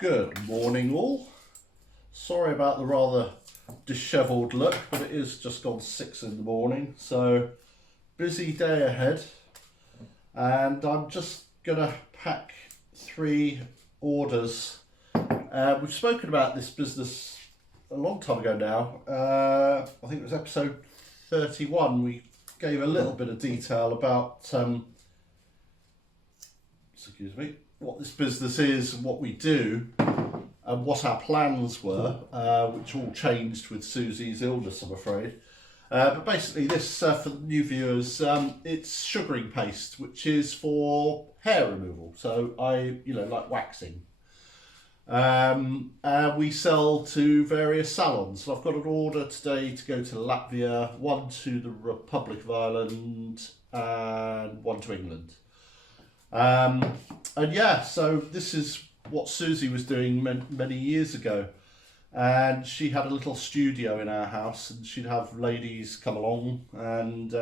Good morning all. Sorry about the rather dishevelled look, but it is just gone 6 in the morning, so busy day ahead. And I'm just gonna pack 3 orders. We've spoken about this business a long time ago now. I think it was episode 31. We gave a little bit of detail about what this business is and what we do and what our plans were, which all changed with Susie's illness, I'm afraid. But basically this, for the new viewers, it's sugaring paste, which is for hair removal. So like waxing. We sell to various salons. So I've got an order today to go to Latvia, one to the Republic of Ireland, and one to England. And yeah, so this is what Susie was doing many years ago. And she had a little studio in our house, and she'd have ladies come along and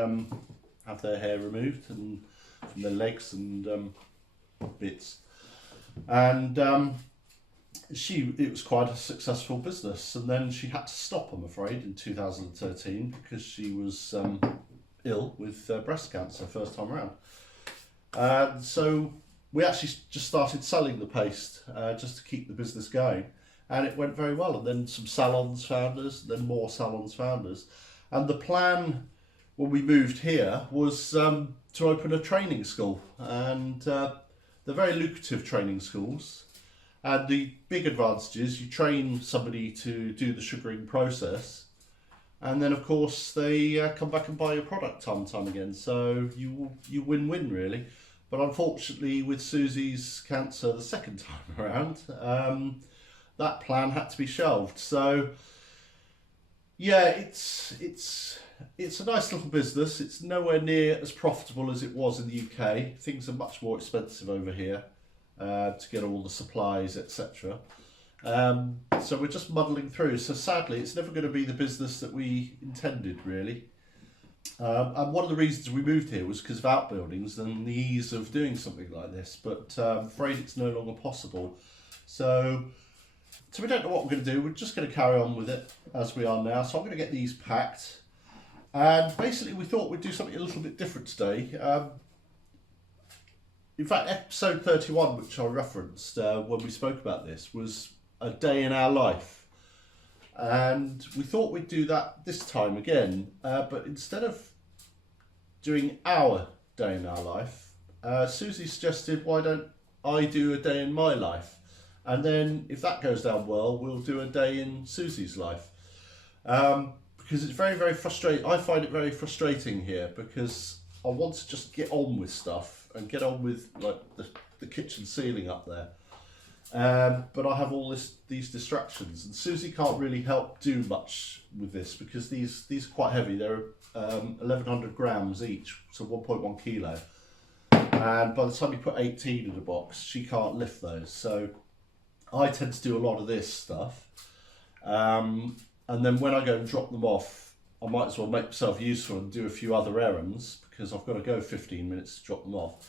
have their hair removed and from their legs and bits. And it was quite a successful business. And then she had to stop, I'm afraid, in 2013 because she was ill with breast cancer first time around. So we actually just started selling the paste just to keep the business going. And it went very well, and then some salons found us, then more salons found us. And the plan when we moved here was to open a training school, and they're very lucrative training schools. And the big advantage is you train somebody to do the sugaring process, and then of course they come back and buy your product time and time again. So you win-win really. But unfortunately with Susie's cancer the second time around, that plan had to be shelved. So yeah, it's a nice little business. It's nowhere near as profitable as it was in the UK. Things are much more expensive over here to get all the supplies, etc. So we're just muddling through. So sadly, it's never going to be the business that we intended, really. And one of the reasons we moved here was because of outbuildings and the ease of doing something like this. But I'm afraid it's no longer possible. So we don't know what we're going to do. We're just going to carry on with it as we are now. So I'm going to get these packed. And basically we thought we'd do something a little bit different today. In fact, episode 31, which I referenced when we spoke about this, was a day in our life. And we thought we'd do that this time again. But instead of doing our day in our life, Susie suggested, why don't I do a day in my life? And then if that goes down well, we'll do a day in Susie's life. Because it's very, very frustrating. I find it very frustrating here because I want to just get on with stuff and get on with like the kitchen ceiling up there. But I have all these distractions, and Susie can't really help do much with this because these are quite heavy. They're 1,100 grams each, so 1.1 kilo. And by the time you put 18 in a box, she can't lift those. So I tend to do a lot of this stuff, and then when I go and drop them off, I might as well make myself useful and do a few other errands because I've got to go 15 minutes to drop them off.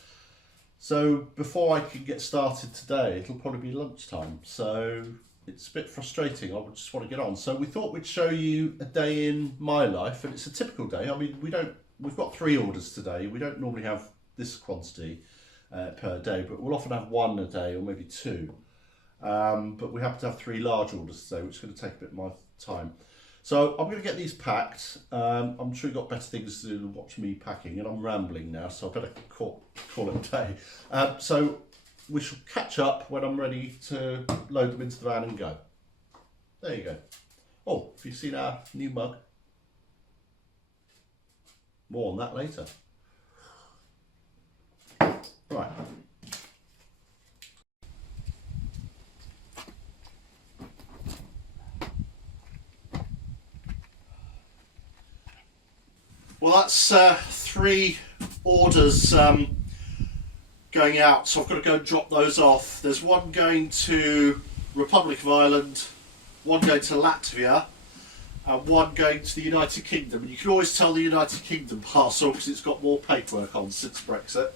So before I can get started today, it'll probably be lunchtime. So it's a bit frustrating. I just want to get on. So we thought we'd show you a day in my life, and it's a typical day. I mean, we've got 3 orders today. We don't normally have this quantity per day, but we'll often have 1 a day or maybe 2. But we happen to have 3 large orders today, which is going to take a bit more time. So I'm going to get these packed. I'm sure you've got better things to do than watch me packing, and I'm rambling now, so I better call it a day. So we shall catch up when I'm ready to load them into the van and go. There you go. Oh, have you seen our new mug? More on that later. Right. Well, that's 3 orders going out, so I've got to go and drop those off. There's one going to Republic of Ireland, one going to Latvia, and one going to the United Kingdom. And you can always tell the United Kingdom parcel because it's got more paperwork on since Brexit.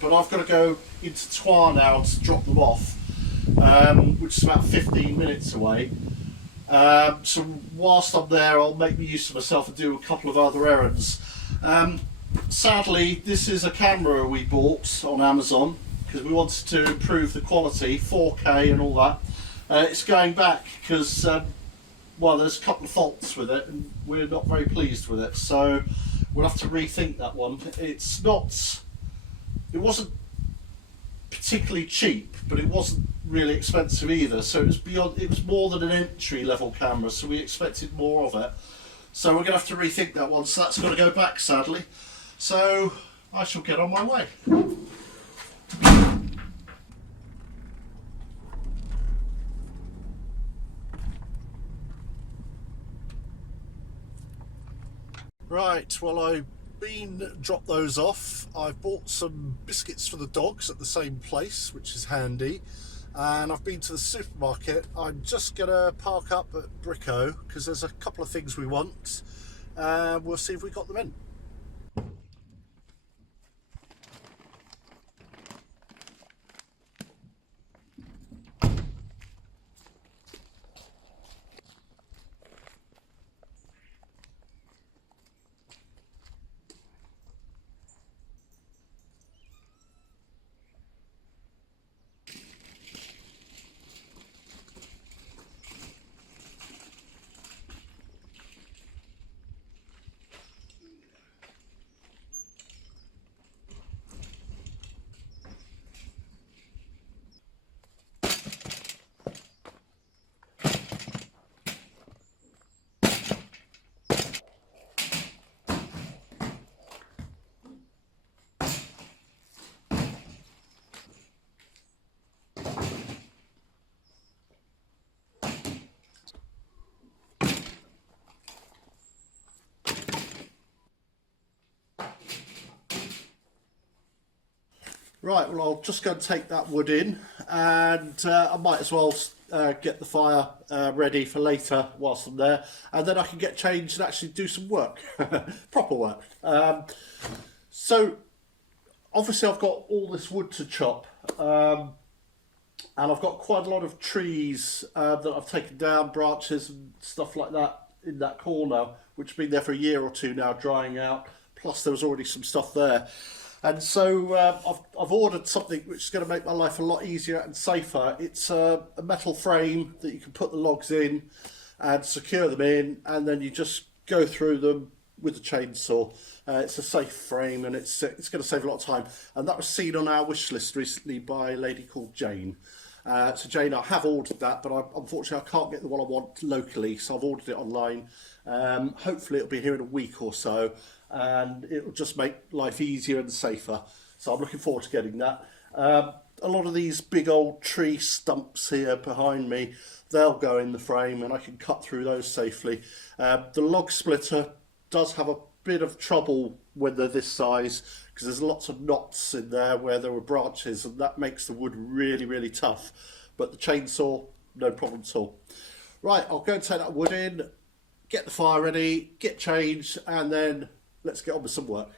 But I've got to go into Troyes now to drop them off. which is about 15 minutes away. So whilst I'm there, I'll make use of myself and do a couple of other errands. Sadly, this is a camera we bought on Amazon because we wanted to improve the quality, 4K and all that. It's going back because, well, there's a couple of faults with it and we're not very pleased with it. So we'll have to rethink that one. It wasn't particularly cheap, but it wasn't really expensive either. So it was more than an entry level camera. So we expected more of it. So we're going to have to rethink that one. So that's got to go back, sadly. So I shall get on my way. Right, well, I've dropped those off. I've bought some biscuits for the dogs at the same place, which is handy. And I've been to the supermarket. I'm just going to park up at Brico because there's a couple of things we want. We'll see if we got them in. Right, well, I'll just go and take that wood in, and I might as well get the fire ready for later whilst I'm there, and then I can get changed and actually do some work, proper work. So obviously I've got all this wood to chop, and I've got quite a lot of trees that I've taken down, branches and stuff like that in that corner, which have been there for a year or two now, drying out, plus there was already some stuff there. And so I've ordered something which is going to make my life a lot easier and safer. It's a metal frame that you can put the logs in and secure them in, and then you just go through them with the chainsaw. It's a safe frame, and it's going to save a lot of time. And that was seen on our wish list recently by a lady called Jane. So Jane, I have ordered that, but unfortunately I can't get the one I want locally, so I've ordered it online. Hopefully it'll be here in a week or so, and it'll just make life easier and safer. So I'm looking forward to getting that. A lot of these big old tree stumps here behind me, they'll go in the frame and I can cut through those safely. The log splitter does have a bit of trouble when they're this size because there's lots of knots in there where there were branches, and that makes the wood really, really tough. But the chainsaw, no problem at all. Right, I'll go and take that wood in, get the fire ready, get changed, and then let's get on with some work.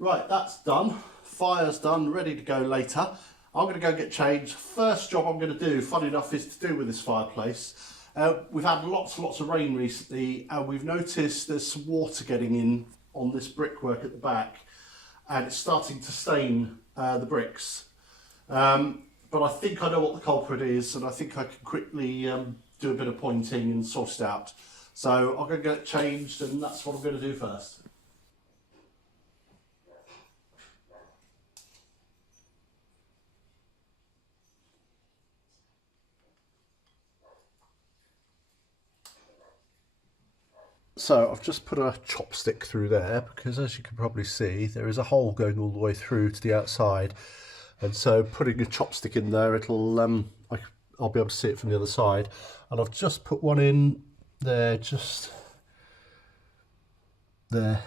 Right, that's done. Fire's done, ready to go later. I'm going to go get changed. First job I'm going to do, funny enough, is to do with this fireplace. We've had lots and lots of rain recently, and we've noticed there's some water getting in on this brickwork at the back. and it's starting to stain the bricks. But I think I know what the culprit is, and I think I can quickly do a bit of pointing and sort it out. So I'm going to get it changed, and that's what I'm going to do first. So I've just put a chopstick through there because, as you can probably see, there is a hole going all the way through to the outside, and so putting a chopstick in there, I'll be able to see it from the other side. And I've just put one in there, just there.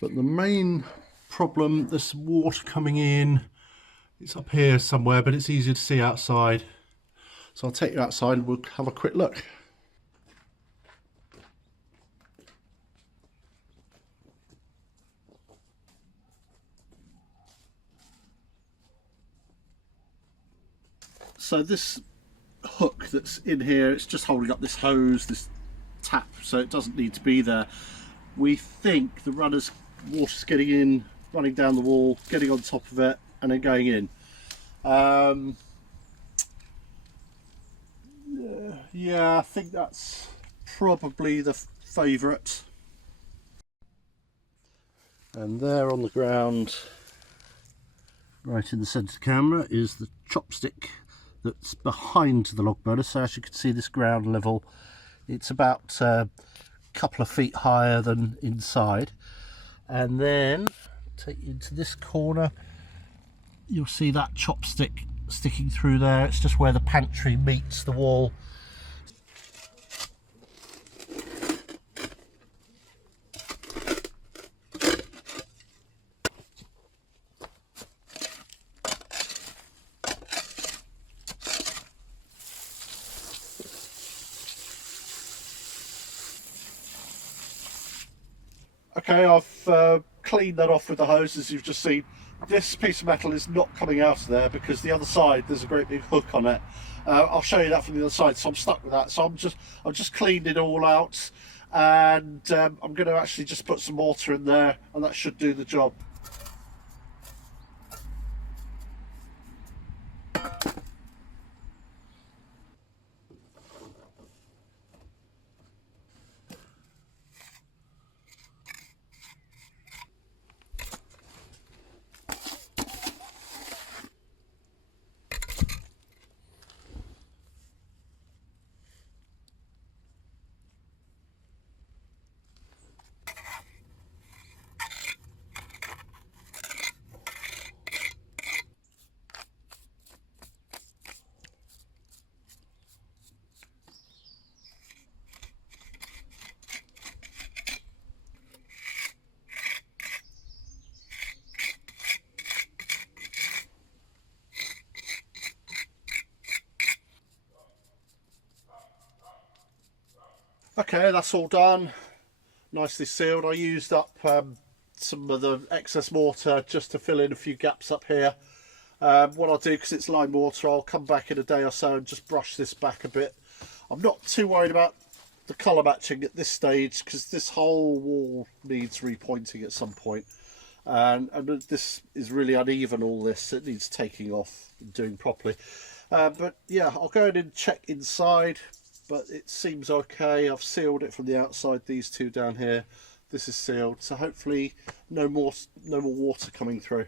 But the main problem, there's some water coming in. It's up here somewhere, but it's easier to see outside. So I'll take you outside and we'll have a quick look. So this hook that's in here, it's just holding up this hose, this tap, so it doesn't need to be there. We think the water's getting in, running down the wall, getting on top of it, and then going in. Yeah, I think that's probably the favourite. And there on the ground, right in the centre of the camera, is the chopstick that's behind the log burner. So as you can see, this ground level, it's about a couple of feet higher than inside. And then take you into this corner, you'll see that chopstick sticking through there. It's just where the pantry meets the wall. Okay, I've cleaned that off with the hose, as you've just seen. This piece of metal is not coming out of there because the other side, there's a great big hook on it. I'll show you that from the other side, so I'm stuck with that. So I've just cleaned it all out, and I'm going to actually just put some mortar in there, and that should do the job. Okay, that's all done, nicely sealed. I used up some of the excess mortar just to fill in a few gaps up here. What I'll do, because it's lime mortar, I'll come back in a day or so and just brush this back a bit. I'm not too worried about the colour matching at this stage, because this whole wall needs repointing at some point. And this is really uneven, all this. It needs taking off and doing properly. But yeah, I'll go in and check inside. But it seems okay. I've sealed it from the outside, these two down here. This is sealed, so hopefully no more water coming through.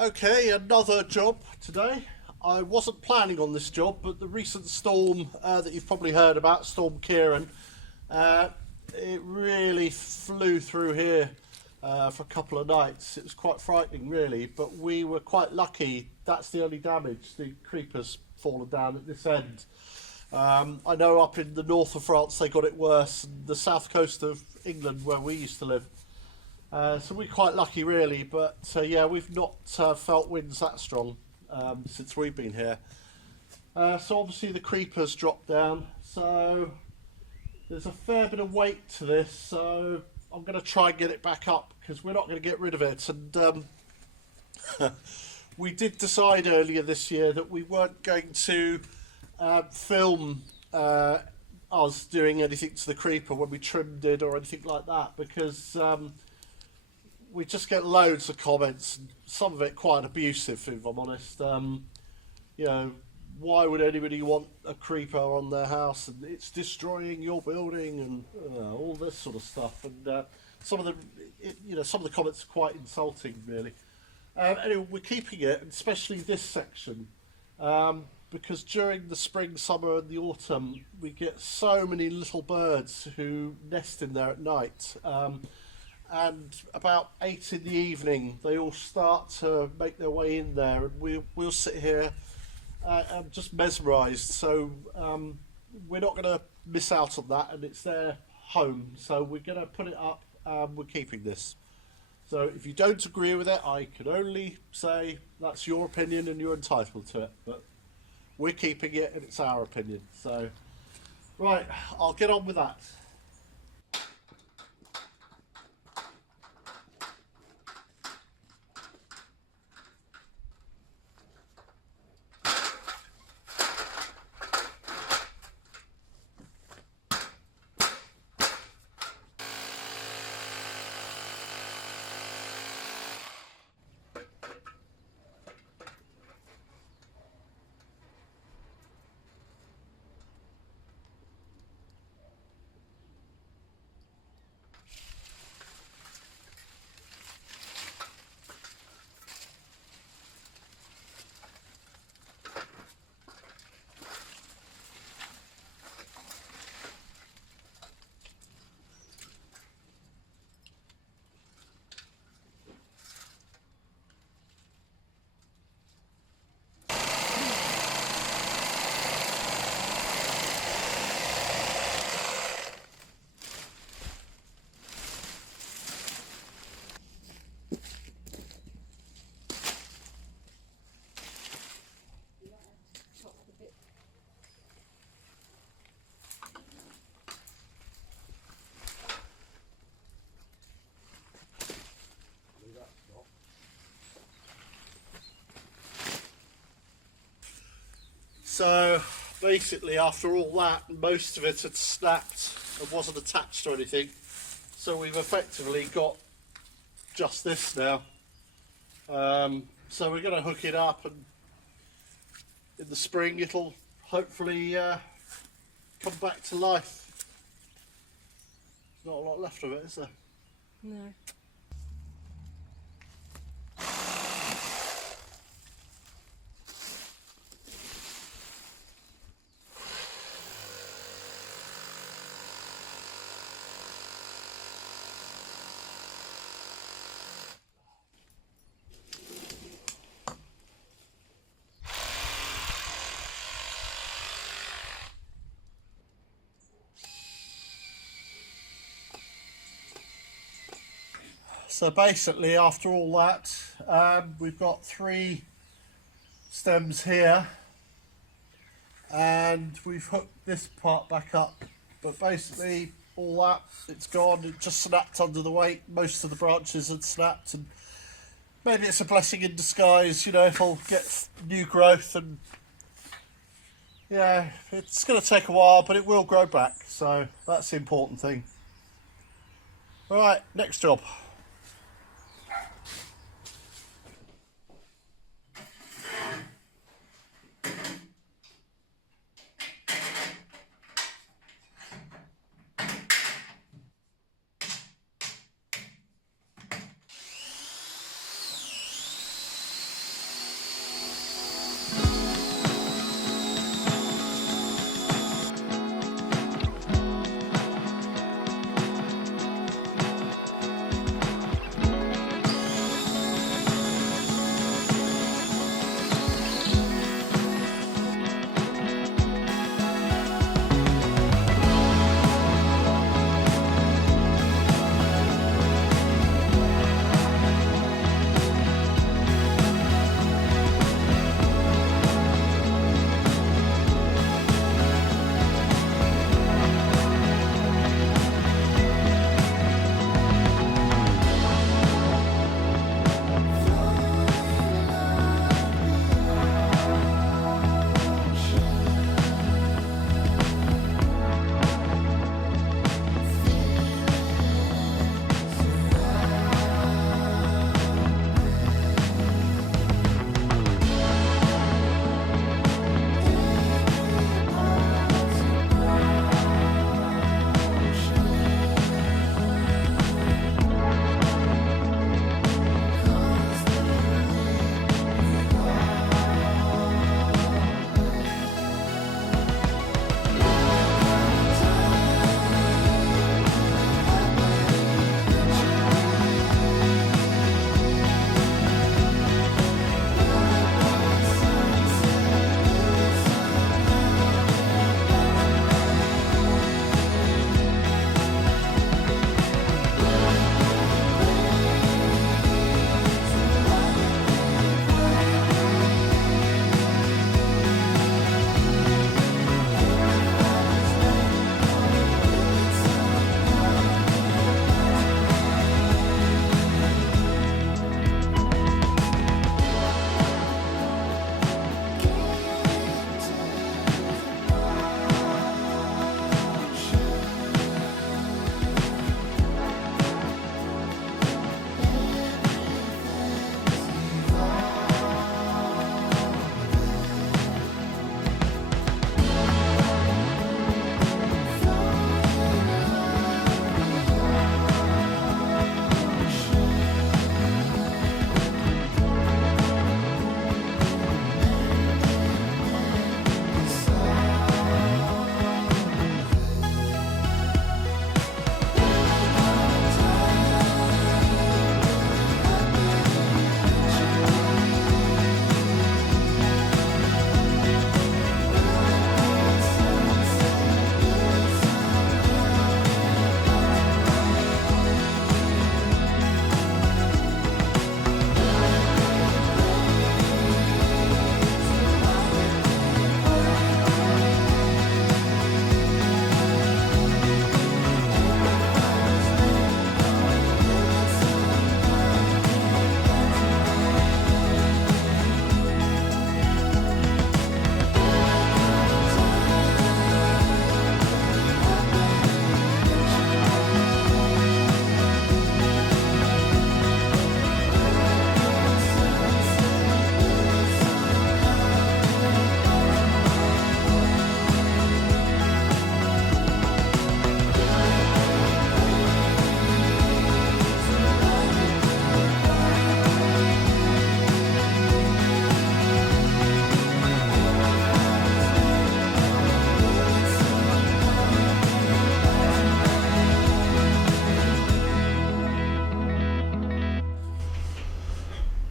Okay, another job today. I wasn't planning on this job, but the recent storm that you've probably heard about, Storm Kieran, it really flew through here for a couple of nights. It was quite frightening, really, but we were quite lucky. That's the only damage. The creepers fallen down at this end. I know up in the north of France they got it worse, and the south coast of England where we used to live. So we're quite lucky, really, but yeah, we've not felt winds that strong since we've been here. So obviously the creepers dropped down, so there's a fair bit of weight to this, so I'm going to try and get it back up, because we're not going to get rid of it. And we did decide earlier this year that we weren't going to film us doing anything to the creeper when we trimmed it or anything like that, because we just get loads of comments, and some of it quite abusive, if I'm honest. You know, why would anybody want a creeper on their house, and it's destroying your building, and all this sort of stuff. And some of the, some of the comments are quite insulting, really. Anyway, we're keeping it, especially this section, because during the spring, summer, and the autumn, we get so many little birds who nest in there at night. And about 8 in the evening, they all start to make their way in there, and we'll sit here. I'm just mesmerised, so we're not going to miss out on that, and it's their home, so we're going to put it up. We're keeping this. So if you don't agree with it, I can only say that's your opinion and you're entitled to it, but we're keeping it and it's our opinion. So, right, I'll get on with that. So basically, after all that, most of it had snapped and wasn't attached to anything. So we've effectively got just this now. So we're going to hook it up, and in the spring it'll hopefully come back to life. Not a lot left of it, is there? No. So basically, after all that, we've got 3 stems here, and we've hooked this part back up. But basically, all that, it's gone. It just snapped under the weight. Most of the branches had snapped, and maybe it's a blessing in disguise, you know, if I'll get new growth. And yeah, it's going to take a while, but it will grow back. So that's the important thing. All right, next job.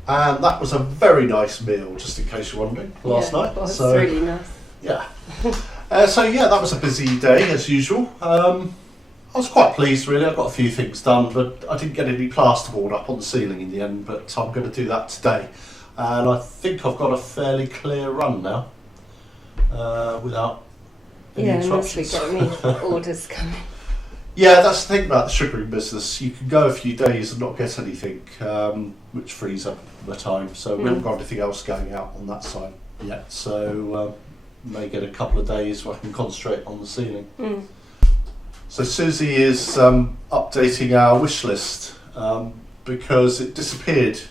And that was a very nice meal, just in case you're wondering, last night. It was So really nice. yeah. So yeah, that was a busy day as usual. I was quite pleased really. I got a few things done, but I didn't get any plasterboard up on the ceiling in the end. But I'm going to do that today, and I think I've got a fairly clear run now, without any unless we interruptions. get any orders coming. Yeah, that's the thing about the sugaring business. You can go a few days and not get anything, which frees up the time. So we haven't got anything else going out on that side yet. So may get a couple of days where I can concentrate on the ceiling. So Susie is updating our wish list because it disappeared.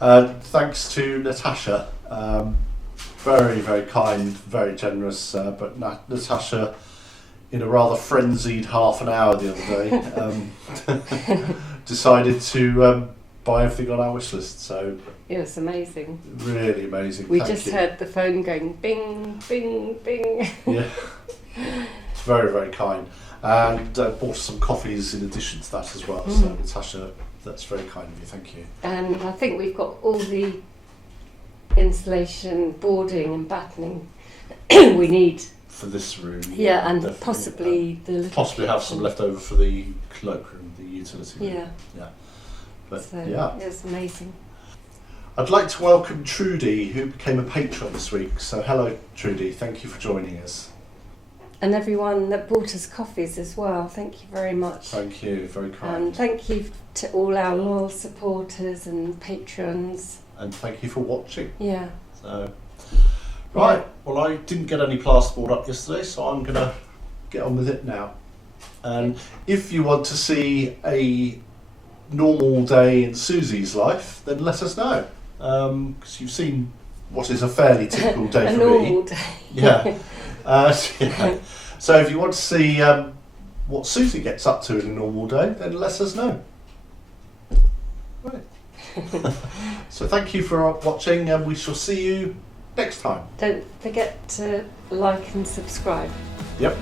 Thanks to Natasha. Very, very kind, very generous. But Natasha, in a rather frenzied half an hour the other day, decided to buy everything on our wish list. So It was amazing. really amazing. We Thank just you. heard the phone going bing, bing, bing. Yeah, it's very, very kind. And bought some coffees in addition to that as well. So Natasha, that's very kind of you. Thank you. And I think we've got all the insulation, boarding and battening we need. For this room. Yeah, and definitely. possibly the little Possibly have some left over for the cloakroom, the utility room. Yeah. Yeah. But So yeah. it was amazing. I'd like to welcome Trudy, who became a patron this week. So hello Trudy, thank you for joining us. And everyone that bought us coffees as well, thank you very much. Thank you, very kind. And thank you to all our loyal supporters and patrons. And thank you for watching. Yeah. So, right, well I didn't get any plasterboard up yesterday, so I'm going to get on with it now. And if you want to see a normal day in Susie's life, then let us know. Because you've seen what is a fairly typical day A for normal me. day. Yeah. Yeah. So if you want to see what Susie gets up to in a normal day, then let us know. Right. So thank you for watching, and we shall see you next time. Don't forget to like and subscribe. Yep.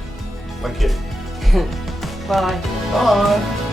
Thank you. Bye. Bye.